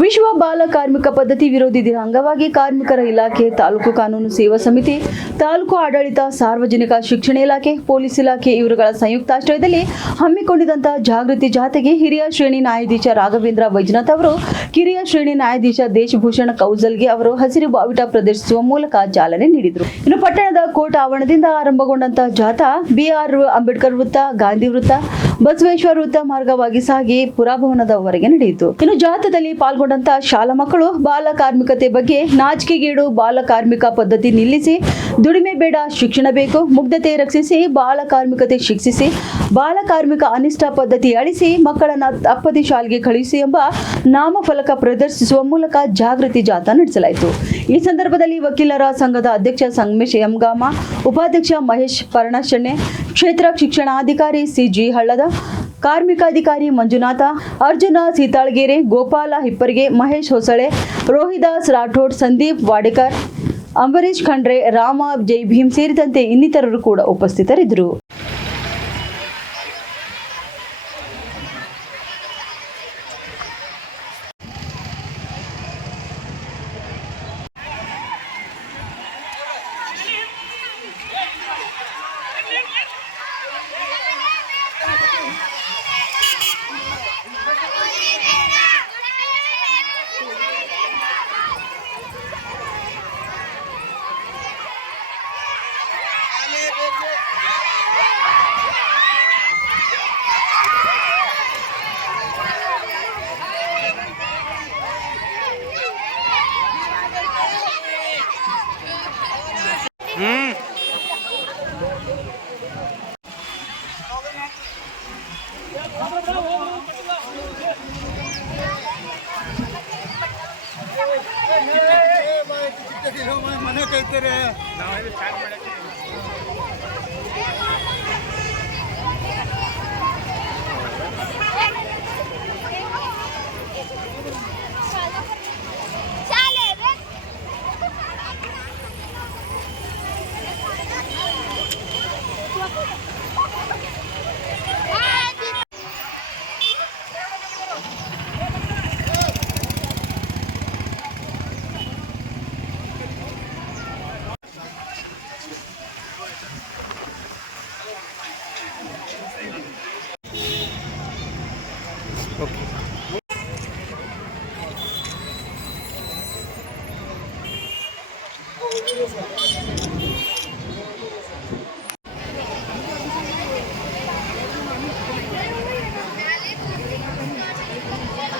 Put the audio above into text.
ವಿಶ್ವ ಬಾಲ ಕಾರ್ಮಿಕ ಪದ್ಧತಿ ವಿರೋಧಿ ದಿನ ಅಂಗವಾಗಿ ಕಾರ್ಮಿಕರ ಇಲಾಖೆ, ತಾಲೂಕು ಕಾನೂನು ಸೇವಾ ಸಮಿತಿ, ತಾಲೂಕು ಆಡಳಿತ, ಸಾರ್ವಜನಿಕ ಶಿಕ್ಷಣ ಇಲಾಖೆ, ಪೊಲೀಸ್ ಇಲಾಖೆ ಇವರುಗಳ ಸಂಯುಕ್ತಾಶ್ರಯದಲ್ಲಿ ಹಮ್ಮಿಕೊಂಡಿದ್ದಂತಹ ಜಾಗೃತಿ ಜಾಥೆಗೆ ಹಿರಿಯ ಶ್ರೇಣಿ ನ್ಯಾಯಾಧೀಶ ರಾಘವೇಂದ್ರ ವೈಜನಾಥ್ ಅವರು, ಕಿರಿಯ ಶ್ರೇಣಿ ನ್ಯಾಯಾಧೀಶ ದೇಶಭೂಷಣ್ ಕೌಜಲ್ಗೆ ಅವರು ಹಸಿರು ಬಾವುಟ ಪ್ರದರ್ಶಿಸುವ ಮೂಲಕ ಚಾಲನೆ ನೀಡಿದರು. ಇನ್ನು ಪಟ್ಟಣದ ಕೋರ್ಟ್ ಆವರಣದಿಂದ ಆರಂಭಗೊಂಡಂತಹ ಜಾಥಾ BR ಅಂಬೇಡ್ಕರ್ ವೃತ್ತ, ಗಾಂಧಿ ವೃತ್ತ, ಬಸವೇಶ್ವರ ವೃತ್ತ ಮಾರ್ಗವಾಗಿ ಸಾಗಿ ಪುರಭವನದವರೆಗೆ ನಡೆಯಿತು. ಇನ್ನು ಜಾಥಾದಲ್ಲಿ ಪಾಲ್ಗೊಂಡಂತಹ ಶಾಲಾ ಮಕ್ಕಳು ಬಾಲ ಕಾರ್ಮಿಕತೆ ಬಗ್ಗೆ ನಾಚಿಕೆಗೇಡು, ಬಾಲ ಕಾರ್ಮಿಕ ಪದ್ಧತಿ ನಿಲ್ಲಿಸಿ, ದುಡಿಮೆ ಬೇಡ ಶಿಕ್ಷಣ ಬೇಕು, ಮುಗ್ಧತೆ ರಕ್ಷಿಸಿ, ಬಾಲ ಕಾರ್ಮಿಕತೆ ಶಿಕ್ಷಿಸಿ, ಬಾಲ ಕಾರ್ಮಿಕ ಅನಿಷ್ಟ ಪದ್ಧತಿ ಅಳಿಸಿ, ಮಕ್ಕಳನ್ನ ತಪ್ಪದೆ ಶಾಲೆಗೆ ಕಳುಹಿಸಿ ಎಂಬ ನಾಮಫಲಕ ಪ್ರದರ್ಶಿಸುವ ಮೂಲಕ ಜಾಗೃತಿ ಜಾಥಾ ನಡೆಸಲಾಯಿತು. ಈ ಸಂದರ್ಭದಲ್ಲಿ ವಕೀಲರ ಸಂಘದ ಅಧ್ಯಕ್ಷ ಸಂಗಮೇಶ್ ಎಂಗಾಮ, ಉಪಾಧ್ಯಕ್ಷ ಮಹೇಶ್ ಪರ್ಣಶೆಣ್ಣೆ, ಕ್ಷೇತ್ರ ಶಿಕ್ಷಣಾಧಿಕಾರಿ CG ಹಳ್ಳದ, ಕಾರ್ಮಿಕಾಧಿಕಾರಿ ಮಂಜುನಾಥ, ಅರ್ಜುನ ಸೀತಾಳ್ಗೆರೆ, ಗೋಪಾಲ ಹಿಪ್ಪರ್ಗೆ, ಮಹೇಶ್ ಹೊಸಳೆ, ರೋಹಿದಾಸ್ ರಾಠೋಡ್, ಸಂದೀಪ್ ವಾಡೇಕರ್, ಅಂಬರೀಶ್ ಖಂಡ್ರೆ, ರಾಮ ಜೈ ಭೀಮ್ ಸೇರಿದಂತೆ ಇನ್ನಿತರರು ಕೂಡ ಉಪಸ್ಥಿತರಿದ್ದರು. ಮನೆ ಕೈತಾರೆ ನಾವೆಲ್ಲ ಸ್ಟಾರ್ಟ್ ಮಾಡಕ್ಕೆ Okay.